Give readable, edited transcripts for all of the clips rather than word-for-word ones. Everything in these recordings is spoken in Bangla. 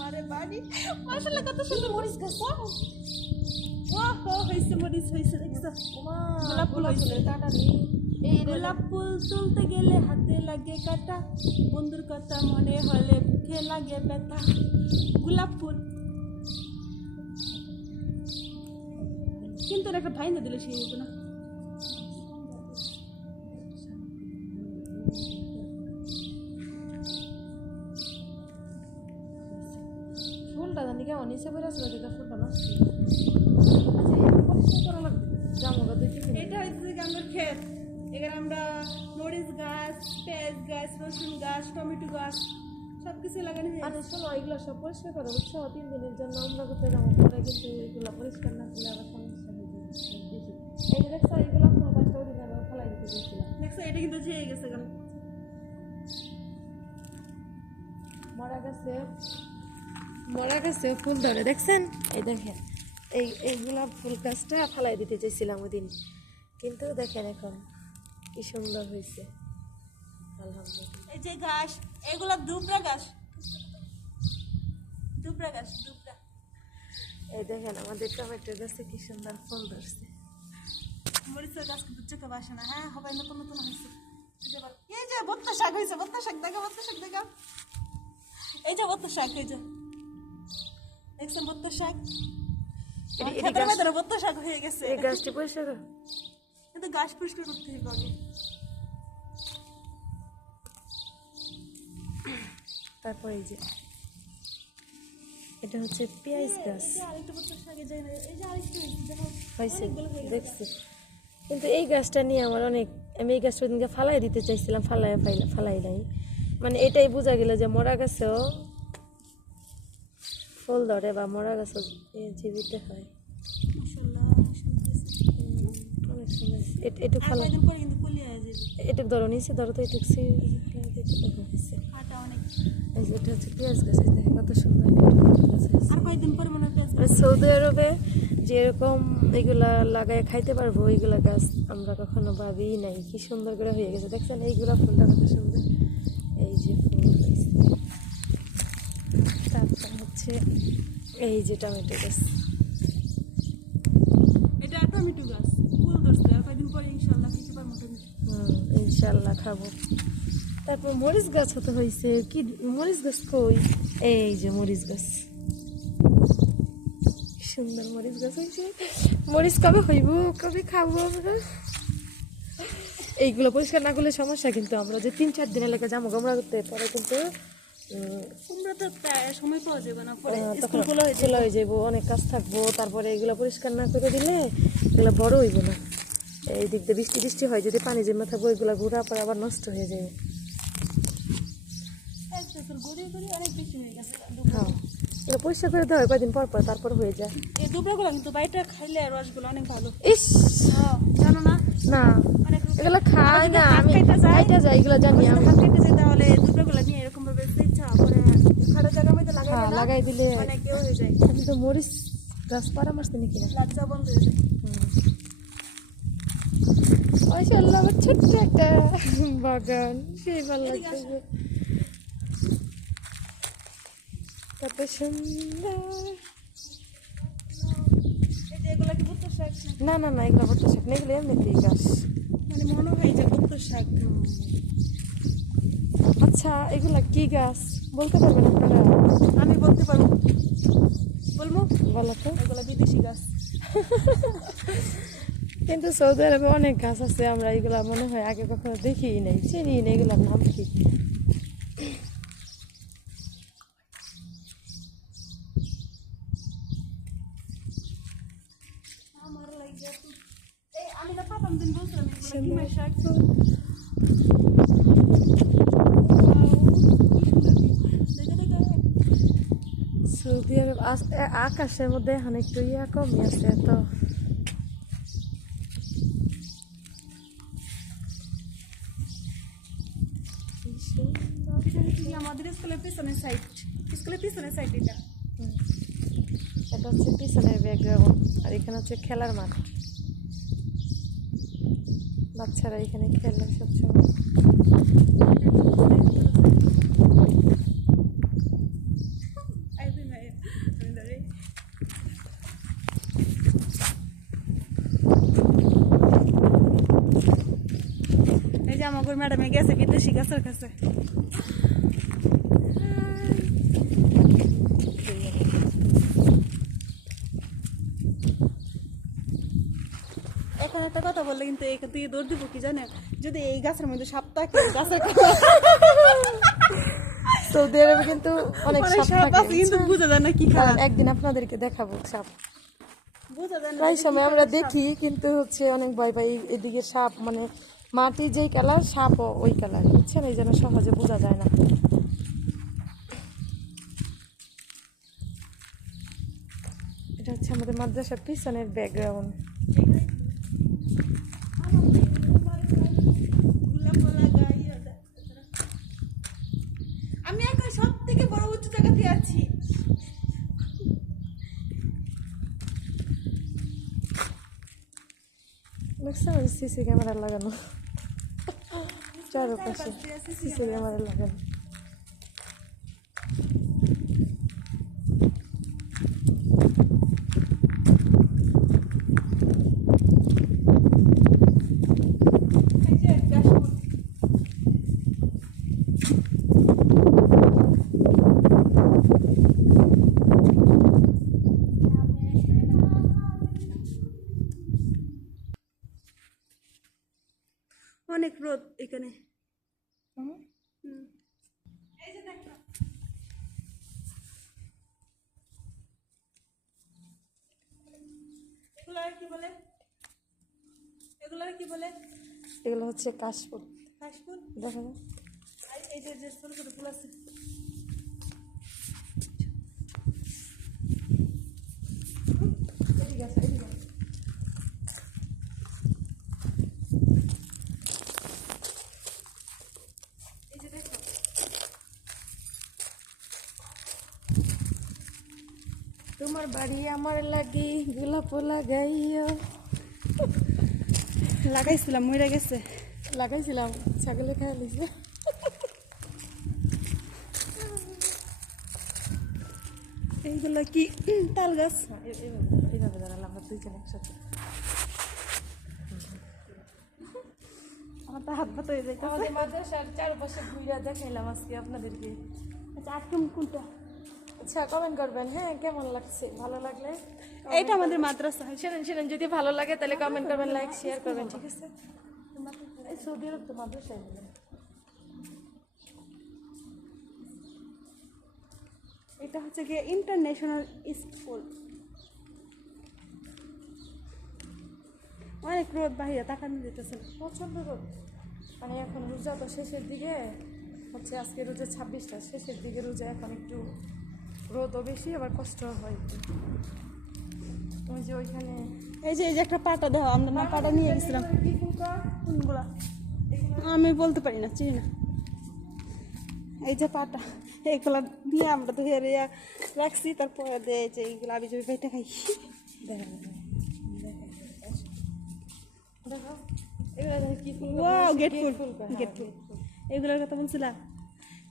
মারে বাড়ি মাশাআল্লাহ কত সুন্দর মরিচ গাছ হয়েছে মরিচ হয়েছে দেখছো গোলাপ ফুল হয়েছে কাটা এই গোলাপ ফুল তুলতে গেলে হাতে লাগে কাটা বন্ধুর কথা মনে হলে বুকে লাগে ব্যথা গোলাপ ফুল কিন্তু একটা ভাই না দিলে সেই হতো না ফুলটা জানি কেমন নিচে বেড়ে আসলে যেটা ফুলটা নষ্ট এটা হচ্ছে আমার ক্ষেত এখানে আমরা মরিচ গাছ পেঁয়াজ গাছ রসুন গাছ টমেটো গাছ সবকিছু লাগানো হয়। আরে শোনো এগুলো সব পরিষ্কার করো বুঝছো 3 দিনের জন্য আমরা করতে যাবো পরে কিন্তু এগুলো পরিষ্কার না করলে আবার সমস্যা হয়ে যাবে এই যে দেখছো এগুলো ফুল গাছটা ওদিকে আবার ফেলাই দিতে গেছিলাম দেখছো এটা কিন্তু ঝেয়ে গেছে কেন মরা গাছে ফুল ধরে দেখছেন এই দেখেন এই গোলাপ ফুল গাছটা ফেলাই দিতে চাইছিলাম ওদিন কিন্তু দেখেন এখন কি সুন্দর হয়েছে আলহামদুলিল্লাহ। এই যে গাছ এগুলা দুবরা গাছ এই দেখেন আমাদের টমেটো গাছে কি সুন্দর ফুল ধরছে মরিচের গাছ কিন্তু চোখে বাসে না হ্যাঁ হবে নতুন নতুন হয়েছে এই যে বত্তা শাক হয়েছে বত্তা শাক দেখা এই যে বত্তা শাক এই যে দেখছেন বত্তা শাক বত্তা শাক হয়ে গেছে এই গাছটি পরিষ্কার কিন্তু গাছ পরিষ্কার করতে হবে আগে তারপর এই যে এটা হচ্ছে পেঁয়াজ গাছ হয়েছে দেখছি কিন্তু এই গাছটা নিয়ে আমার অনেক আমি এই গাছটা দিনকে ফালাই দিতে চাইছিলাম ফালাই নাই মানে এটাই বোঝা গেল যে মরা গাছেও ফুল ধরে বা মরা গাছও জীবিত হয় অনেক সুন্দর একটু ফালাই একটু ধরো নিচে ধরো তো একটু এটা হচ্ছে পেঁয়াজ গাছ দেখে কত সুন্দর সৌদি আরবে যেরকম এগুলা লাগাই খাইতে পারবো এইগুলা গাছ আমরা কখনো ভাবি নাই কি সুন্দর করে হয়ে গেছে দেখছেন এইগুলা ফুলটা কত সুন্দর এই যে ফুল হয়েছে তারপর হচ্ছে এই যে টমেটো গাছ এটা টমেটো গাছ ফুল ধরছে আর কয়েকদিন পরে ইনশাআল্লাহ খেতে পারবো ইনশাআল্লাহ খাবো তারপর মরিচ গাছ হতে হয়েছে কি মরিচ গাছ কই এই যে মরিচ গাছ সুন্দর মরিচ গাছ হয়েছে মরিচ কবে হইব কবে খাবো আমরা এইগুলো পরিষ্কার না করলে সমস্যা কিন্তু আমরা যে 3-4 দিনের লেগে যাবো আমরা করতে পরে কিন্তু সময় পাওয়া যাবে না পরে স্কুল খোলা হয়ে যাবো অনেক কাজ থাকবো তারপরে এগুলো পরিষ্কার না করে দিলে এগুলো বড় হইব না এই দিক দিয়ে বৃষ্টি হয় যদি পানি জমা থাকবো এগুলো ঘুরা পরে আবার নষ্ট হয়ে যাবে হ্যাঁ এটা পরিষ্কার করে দেওয়া হয় কয়েকদিন পর তারপর হয়ে যায় এই দুবরাগুলো কিন্তু বাইটা খাইলে রসগুলো অনেক ভালো ইস জানো না না এগুলো খাই না আমি খাইতে যাই এগুলো জানি আমি খাইতে যাই তাহলে দুবরাগুলো নিয়ে এরকম ভাবে ইচ্ছা করে খাড়া জায়গার মধ্যে লাগাই দিলে অনেক কেউ হয়ে যায় কিন্তু মরিচ গাছ পরামর্শ নাকি না লাজ্জা বন্ধ হয়ে যায় মাশাআল্লাহ আমার ছোট্ট একটা বাগান সেই ভালো লাগছে কত সুন্দর না না না এগুলো বত্তা শাক না এগুলো এমনিতেই গাছ মানে মনে হয় যে বত্তা শাক আচ্ছা এগুলা কি গাছ বলতে পারবেন আপনারা আমি বলতে পারবো বলবো বলো তো এগুলো বিদেশি গাছ কিন্তু সৌদি আরবে অনেক গাছ আছে আমরা এগুলা মনে হয় আগে কখনো দেখিই নাই চিনি না এগুলোর নাম কি সৌদি আরব আকাশের মধ্যে এখন একটু কমই আছে তো আমাদের স্কুলের পিছনের সাইড এটা হচ্ছে পিছনের ব্যাকগ্রাউন্ড আর এখানে হচ্ছে খেলার মাঠ বাচ্চারা এখানে খেলে সবসময় ম্যাডামে গেছে বিদেশি গাছের কাছে। এখন একটা কথা বললে কিন্তু এখান থেকে দৌড় দিব কি জানেন, যদি এই গাছের মধ্যে সাপ থাকে গাছের সৌদি আরবে কিন্তু অনেক সাপ থাকে কিন্তু বুঝা যায় না কি খারাপ। একদিন আপনাদেরকে দেখাবো সাপ, বুঝা যায় না প্রায় সময় আমরা দেখি কিন্তু হচ্ছে অনেক ভয় পাই। এদিকে সাপ মানে মাটি যেই কালার সাপও ওই কালার, বুঝছেন, এই জন্য সহজে বোঝা যায় না। এটা হচ্ছে আমাদের মাদ্রাসার পিছনের ব্যাকগ্রাউন্ড। আমি এখন সব থেকে বড় উঁচু জায়গাতে আছি। সিসি ক্যামেরা লাগানো, চারপাশে সিসি ক্যামেরা লাগানো। অনেক রোদ এখানে। কি বলে কি বলে? এগুলো হচ্ছে কাশফুল। কাশফুল দেখা যায় এই যে ছোট ছোট ফুল আছে। তোমার বাড়ি আমার লাগি গোলাপ লাগাইও। লাগাইছিলাম মরে গেছে। লাগাইছিলাম ছাগলে খাই লিছে। এইগুলো কি তাল গাছ? এইভাবে দাঁড়ালাম আমরা দুইজন একসাথে। আমার তো হাত ভাত হয়ে যায়। আমাদের মাদ্রাসার চারপাশে ঘুরে দেখাইলাম আজকে আপনাদেরকে। আচ্ছা আটকম কোনটা? আচ্ছা কমেন্ট করবেন হ্যাঁ, কেমন লাগছে, ভালো লাগলে। এইটা আমাদের মাদ্রাসা। শুনেন যদি ভালো লাগে তাহলে কমেন্ট করবেন, লাইক শেয়ার করবেন, ঠিক আছে? এই সৌদি আরব তো মাদ্রাসায় বলে। এটা হচ্ছে গিয়ে ইন্টারন্যাশনাল স্কুল। অনেক রোদ, বাহিরে তাকানো যেতেছে না, প্রচন্ড রোদ। মানে এখন রোজা তো শেষের দিকে হচ্ছে, আজকে রোজা 26টা, শেষের দিকে রোজা, এখন একটু রোদও বেশি আবার কষ্ট হয় একটু। ওই যে ওইখানে এই যে একটা পাটা দেখো, আমরা না পাটা নিয়ে গেছিলাম। কোনগুলা আমি বলতে পারি না, চিনি না। এই যে পাটা, এইগুলা দিয়ে আমরা তো রাখছি, তারপরে যে এইগুলো আমি যে পেটে খাই। দেখো এগুলো কি ফুল, গেট ফুল, গেট ফুল। এগুলোর কথা বলছিলাম,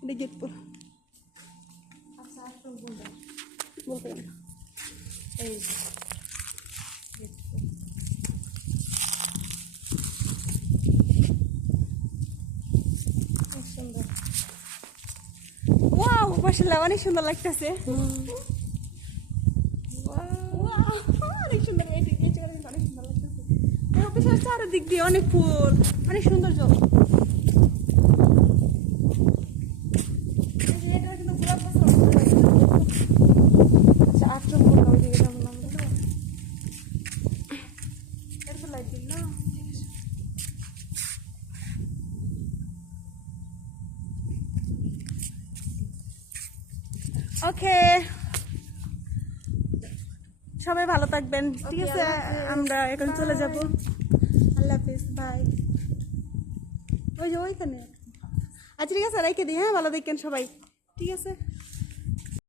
এটা গেট ফুল। আচ্ছা আসুন বলবেন, বলতে পারি না। এই সুন্দর। ওয়াও মাশাআল্লাহ, অনেক সুন্দর লাগতেছে। অনেক সুন্দর, অনেক সুন্দর লাগতেছে। অফিসের চারিদিক দিয়ে অনেক ফুল, অনেক সৌন্দর্য। আচ্ছা আটশো ফুল ওই দিকে যাবো না আমরা। এরপর লাইট দিন না। ওকে, সবাই ভালো থাকবেন, ঠিক আছে? আমরা এখন চলে যাব। আল্লাহ হাফিজ, বাই। ওই যে ওইখানে। আচ্ছা ঠিক আছে, রেখে দিই, হ্যাঁ? ভালো দেখেন সবাই, ঠিক আছে?